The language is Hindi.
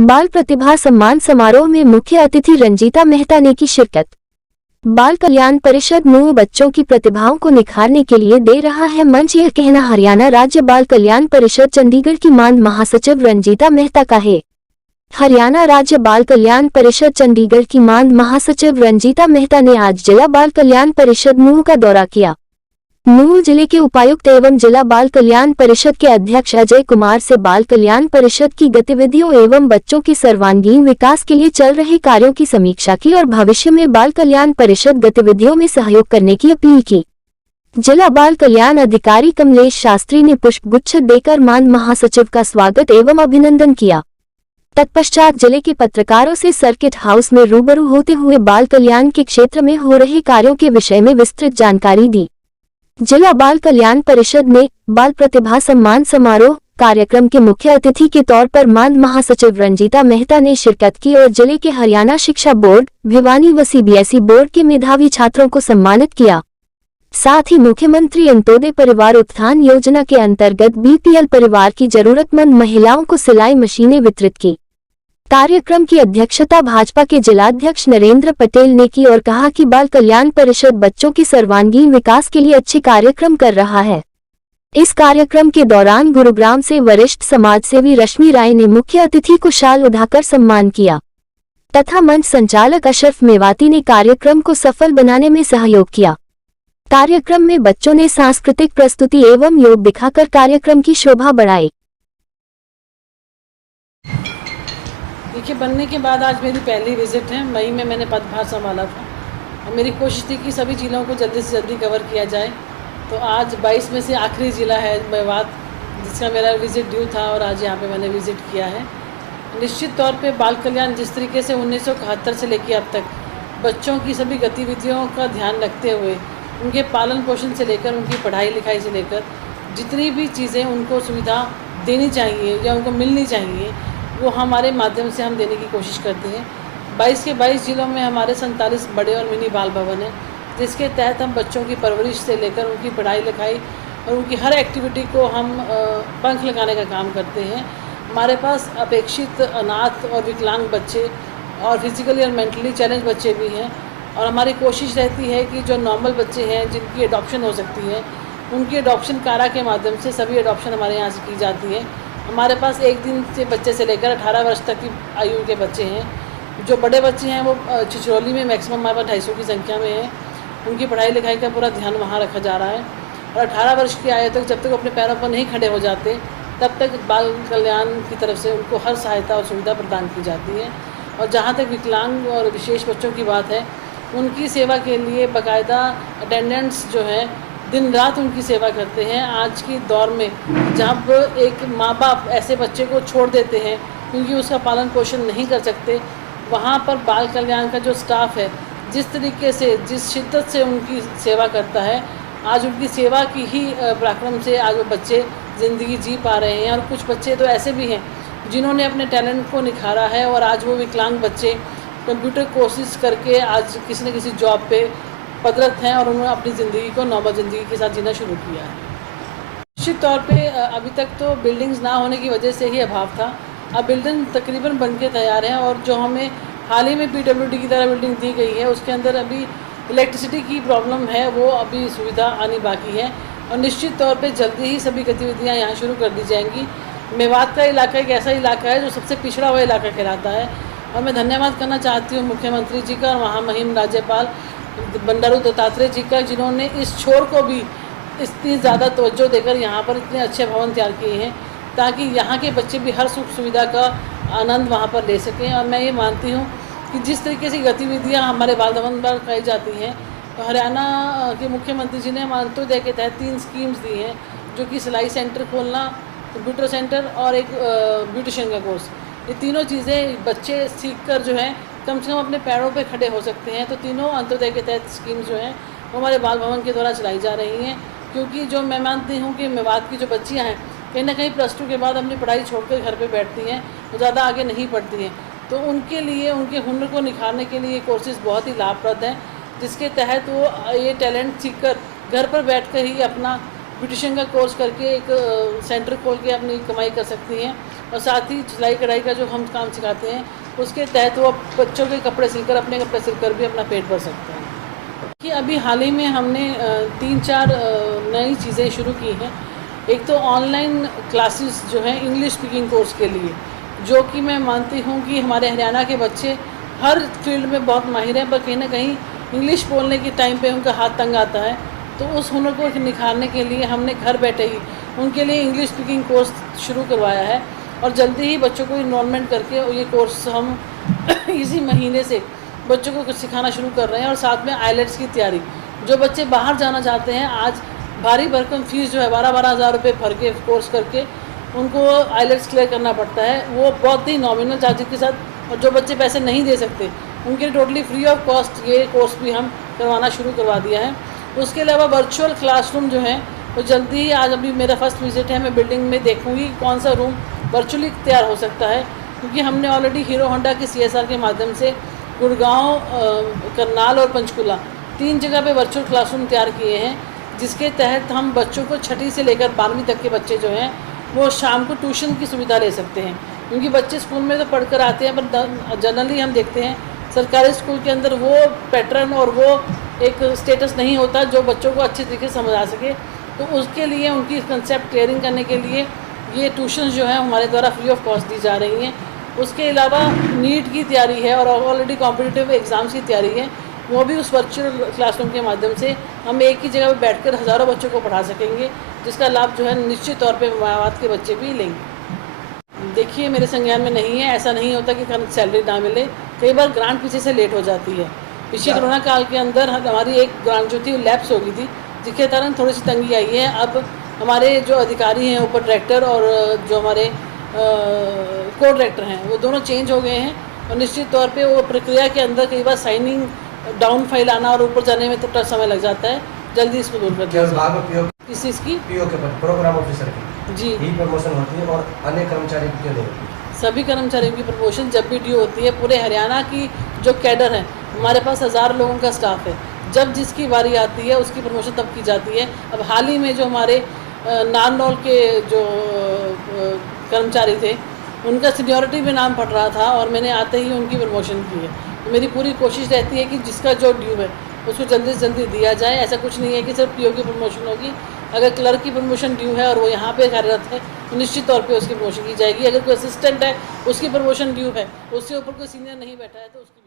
बाल प्रतिभा सम्मान समारोह में मुख्य अतिथि रंजीता मेहता ने की शिरकत। बाल कल्याण परिषद नूह बच्चों की प्रतिभाओं को निखारने के लिए दे रहा है मंच, यह कहना हरियाणा राज्य बाल कल्याण परिषद चंडीगढ़ की मानद महासचिव रंजीता मेहता का है। हरियाणा राज्य बाल कल्याण परिषद चंडीगढ़ की मानद महासचिव रंजीता मेहता ने आज जिला बाल कल्याण परिषद नूह का दौरा किया। नूह जिले के उपायुक्त एवं जिला बाल कल्याण परिषद के अध्यक्ष अजय कुमार से बाल कल्याण परिषद की गतिविधियों एवं बच्चों के सर्वांगीण विकास के लिए चल रहे कार्यों की समीक्षा की और भविष्य में बाल कल्याण परिषद गतिविधियों में सहयोग करने की अपील की। जिला बाल कल्याण अधिकारी कमलेश शास्त्री ने पुष्पगुच्छ देकर मानद महासचिव का स्वागत एवं अभिनंदन किया। तत्पश्चात जिले के पत्रकारों से सर्किट हाउस में रूबरू होते हुए बाल कल्याण के क्षेत्र में हो रहे कार्यों के विषय में विस्तृत जानकारी दी। जिला बाल कल्याण परिषद में बाल प्रतिभा सम्मान समारोह कार्यक्रम के मुख्य अतिथि के तौर पर मानद महासचिव रंजीता मेहता ने शिरकत की और जिले के हरियाणा शिक्षा बोर्ड, भिवानी व सीबीएसई बोर्ड के मेधावी छात्रों को सम्मानित किया। साथ ही मुख्यमंत्री अंत्योदय परिवार उत्थान योजना के अंतर्गत बीपीएल परिवार की जरूरतमंद महिलाओं को सिलाई मशीनें वितरित की। कार्यक्रम की अध्यक्षता भाजपा के जिलाध्यक्ष नरेंद्र पटेल ने की और कहा कि बाल कल्याण परिषद बच्चों के सर्वांगीण विकास के लिए अच्छे कार्यक्रम कर रहा है। इस कार्यक्रम के दौरान गुरुग्राम से वरिष्ठ समाजसेवी रश्मि राय ने मुख्य अतिथि को शाल उठाकर सम्मान किया तथा मंच संचालक अशरफ मेवाती ने कार्यक्रम को सफल बनाने में सहयोग किया। कार्यक्रम में बच्चों ने सांस्कृतिक प्रस्तुति एवं योग दिखाकर कार्यक्रम की शोभा बढ़ाई। देखिए, बनने के बाद आज मेरी पहली विजिट है। मई में मैंने पदभार संभाला था और मेरी कोशिश थी कि सभी जिलों को जल्दी से जल्दी कवर किया जाए। तो आज 22 में से आखिरी ज़िला है मेवात, जिसका मेरा विज़िट ड्यू था और आज यहाँ पे मैंने विज़िट किया है। निश्चित तौर पे बाल कल्याण जिस तरीके से 1971 से लेकर अब तक बच्चों की सभी गतिविधियों का ध्यान रखते हुए उनके पालन पोषण से लेकर उनकी पढ़ाई लिखाई से लेकर जितनी भी चीज़ें उनको सुविधा देनी चाहिए या उनको मिलनी चाहिए, वो हमारे माध्यम से हम देने की कोशिश करते हैं। 22 के 22 जिलों में हमारे 47 बड़े और मिनी बाल भवन हैं, जिसके तहत हम बच्चों की परवरिश से लेकर उनकी पढ़ाई लिखाई और उनकी हर एक्टिविटी को हम पंख लगाने का काम करते हैं। हमारे पास अपेक्षित अनाथ और विकलांग बच्चे और फिजिकली और मेंटली चैलेंज बच्चे भी हैं और हमारी कोशिश रहती है कि जो नॉर्मल बच्चे हैं जिनकी एडॉप्शन हो सकती है, उनकी एडॉप्शन कारा के माध्यम से सभी एडॉप्शन हमारे यहाँ से की जाती है। हमारे पास 1 दिन से बच्चे से लेकर 18 वर्ष तक की आयु के बच्चे हैं। जो बड़े बच्चे हैं वो छिछरौली में मैक्सिमम हमारे पास 250 की संख्या में है। उनकी पढ़ाई लिखाई का पूरा ध्यान वहाँ रखा जा रहा है और 18 वर्ष की आयु तक जब तक अपने पैरों पर नहीं खड़े हो जाते तब तक बाल कल्याण की तरफ से उनको हर सहायता और सुविधा प्रदान की जाती है। और जहाँ तक विकलांग और विशेष बच्चों की बात है, उनकी सेवा के लिए बाकायदा अटेंडेंट्स जो हैं दिन रात उनकी सेवा करते हैं। आज की दौर में जब एक माँ बाप ऐसे बच्चे को छोड़ देते हैं क्योंकि उसका पालन पोषण नहीं कर सकते, वहाँ पर बाल कल्याण का जो स्टाफ है जिस तरीके से जिस शिद्दत से उनकी सेवा करता है, आज उनकी सेवा की ही पराक्रम से आज वो बच्चे ज़िंदगी जी पा रहे हैं। और कुछ बच्चे तो ऐसे भी हैं जिन्होंने अपने टैलेंट को निखारा है और आज वो विकलांग बच्चे कंप्यूटर कोर्सेज करके आज किसी न किसी जॉब पे पदरत हैं और उन्होंने अपनी ज़िंदगी को नॉर्मल ज़िंदगी के साथ जीना शुरू किया है। निश्चित तौर पे अभी तक तो बिल्डिंग्स ना होने की वजह से ही अभाव था। अब बिल्डिंग तकरीबन बन के तैयार हैं और जो हमें हाल ही में पीडब्ल्यूडी की तरह बिल्डिंग दी गई है उसके अंदर अभी इलेक्ट्रिसिटी की प्रॉब्लम है, वो अभी सुविधा आनी बाकी है और निश्चित तौर पे जल्दी ही सभी गतिविधियाँ यहाँ शुरू कर दी जाएंगी। मेवात का इलाका एक ऐसा इलाका है जो सबसे पिछड़ा हुआ इलाका कहलाता है और मैं धन्यवाद करना चाहती हूँ मुख्यमंत्री जी का और महामहिम राज्यपाल बंडारू दत्तात्रेय जी का, जिन्होंने इस छोर को भी इतनी ज़्यादा तवज्जो देकर यहाँ पर इतने अच्छे भवन तैयार किए हैं ताकि यहाँ के बच्चे भी हर सुख सुविधा का आनंद वहाँ पर ले सकें। और मैं ये मानती हूँ कि जिस तरीके से गतिविधियाँ हमारे बाल भवन पर कराई जाती हैं, तो हरियाणा के मुख्यमंत्री जी ने अंत्योदय के तहत 3 स्कीम्स दी हैं, जो कि सिलाई सेंटर खोलना, कंप्यूटर सेंटर और एक ब्यूटिशियन का कोर्स। ये तीनों चीज़ें बच्चे सीख कर जो है कम से कम अपने पैरों पे खड़े हो सकते हैं। तो तीनों अंत्योदय के तहत स्कीम्स जो हैं वो हमारे बाल भवन के द्वारा चलाई जा रही हैं, क्योंकि जो मैं मानती हूँ कि मेवात की जो बच्चियाँ हैं कहीं ना कहीं +2 के बाद अपनी पढ़ाई छोड़कर घर पे बैठती हैं, वो ज़्यादा आगे नहीं पढ़ती हैं। तो उनके लिए उनके हुनर को निखारने के लिए कोर्सेज़ बहुत ही लाभप्रद हैं, जिसके तहत वो ये टैलेंट सीख कर घर पर बैठ कर ही अपना ब्यूटिशियन का कोर्स करके एक सेंटर खोल के अपनी कमाई कर सकती हैं। और साथ ही सिलाई कढ़ाई का जो हम काम सिखाते हैं उसके तहत वो बच्चों के कपड़े सिलकर, अपने कपड़े सिलकर भी अपना पेट भर सकते हैं। कि अभी हाल ही में हमने 3-4 नई चीज़ें शुरू की हैं। एक तो ऑनलाइन क्लासेस जो हैं इंग्लिश स्पीकिंग कोर्स के लिए, जो कि मैं मानती हूँ कि हमारे हरियाणा के बच्चे हर फील्ड में बहुत माहिर हैं, पर कहीं ना कहीं इंग्लिश बोलने के टाइम पे उनका हाथ तंग आता है। तो उस हुनर को निखारने के लिए हमने घर बैठे ही उनके लिए इंग्लिश स्पीकिंग कोर्स शुरू करवाया है और जल्दी ही बच्चों को इन्वॉल्वमेंट करके ये कोर्स हम इसी महीने से बच्चों को कुछ सिखाना शुरू कर रहे हैं। और साथ में आइलेट्स की तैयारी, जो बच्चे बाहर जाना चाहते हैं, आज भारी भरकम फीस जो है 12-12 हज़ार रुपये भर के कोर्स करके उनको आइलेट्स क्लियर करना पड़ता है, वो बहुत ही नॉमिनल चार्जेस के साथ। और जो बच्चे पैसे नहीं दे सकते उनके लिए टोटली फ्री ऑफ कॉस्ट ये कोर्स भी हम करवाना शुरू करवा दिया है। उसके अलावा वर्चुअल क्लासरूम जो है वो जल्दी ही, आज अभी मेरा फर्स्ट विजिट है, मैं बिल्डिंग में देखूंगी कौन सा रूम वर्चुअली तैयार हो सकता है, क्योंकि हमने ऑलरेडी हीरो होंडा के CSR के माध्यम से गुड़गांव, करनाल और पंचकुला 3 जगह पे वर्चुअल क्लासरूम तैयार किए हैं, जिसके तहत हम बच्चों को 6ठी से लेकर 12वीं तक के बच्चे जो हैं वो शाम को ट्यूशन की सुविधा ले सकते हैं। क्योंकि बच्चे स्कूल में तो पढ़कर आते हैं, पर जनरली हम देखते हैं सरकारी स्कूल के अंदर वो पैटर्न और वो एक स्टेटस नहीं होता जो बच्चों को अच्छे तरीके से समझ आ सके। तो उसके लिए, उनकी कंसेप्ट क्लियरिंग करने के लिए ये ट्यूशन जो है हमारे द्वारा फ्री ऑफ कॉस्ट दी जा रही हैं। उसके अलावा नीट की तैयारी है और ऑलरेडी कॉम्पिटिटिव एग्ज़ाम्स की तैयारी है, वो भी उस वर्चुअल क्लासरूम के माध्यम से हम एक ही जगह पर बैठकर हज़ारों बच्चों को पढ़ा सकेंगे, जिसका लाभ जो है निश्चित तौर पे मावात के बच्चे भी लेंगे। देखिए, मेरे संज्ञान में नहीं है, ऐसा नहीं होता कि सैलरी ना मिले, कई बार ग्रांट पीछे से लेट हो जाती है। पिछले कोरोना काल के अंदर हमारी एक ग्रांट जो थी वो लैप्स हो गई थी, जिसके कारण थोड़ी सी तंगी आई है। अब हमारे जो अधिकारी हैं, ऊपर डायरेक्टर और जो हमारे को डायरेक्टर हैं, वो दोनों चेंज हो गए हैं और निश्चित तौर पे वो प्रक्रिया के अंदर कई बार साइनिंग डाउन फाइल आना और ऊपर जाने में थोड़ा समय लग जाता है। जल्दी इसको दूर कर दिया जाए। किस चीज़ की? पीओ के पद, प्रोग्राम ऑफिसर की जी, ही प्रमोशन होती है और अन्य कर्मचारी की क्यों नहीं होती? सभी कर्मचारियों की प्रमोशन जब भी ड्यू होती है। पूरे हरियाणा की जो कैडर है, हमारे पास 1000 लोगों का स्टाफ है, जब जिसकी बारी आती है उसकी प्रमोशन तब की जाती है। अब हाल ही में जो हमारे नारनौल के जो कर्मचारी थे, उनका सीनियरिटी में नाम पड़ रहा था और मैंने आते ही उनकी प्रमोशन की है। तो मेरी पूरी कोशिश रहती है कि जिसका जो ड्यू है उसको जल्दी से जल्दी दिया जाए। ऐसा कुछ नहीं है कि सिर्फ पीओ की प्रमोशन होगी। अगर क्लर्क की प्रमोशन ड्यू है और वो यहाँ पे कार्यरत है तो निश्चित तौर पे उसकी प्रमोशन की जाएगी। अगर कोई असिस्टेंट है उसकी प्रमोशन ड्यू है, उसके ऊपर कोई सीनियर नहीं बैठा है तो उसकी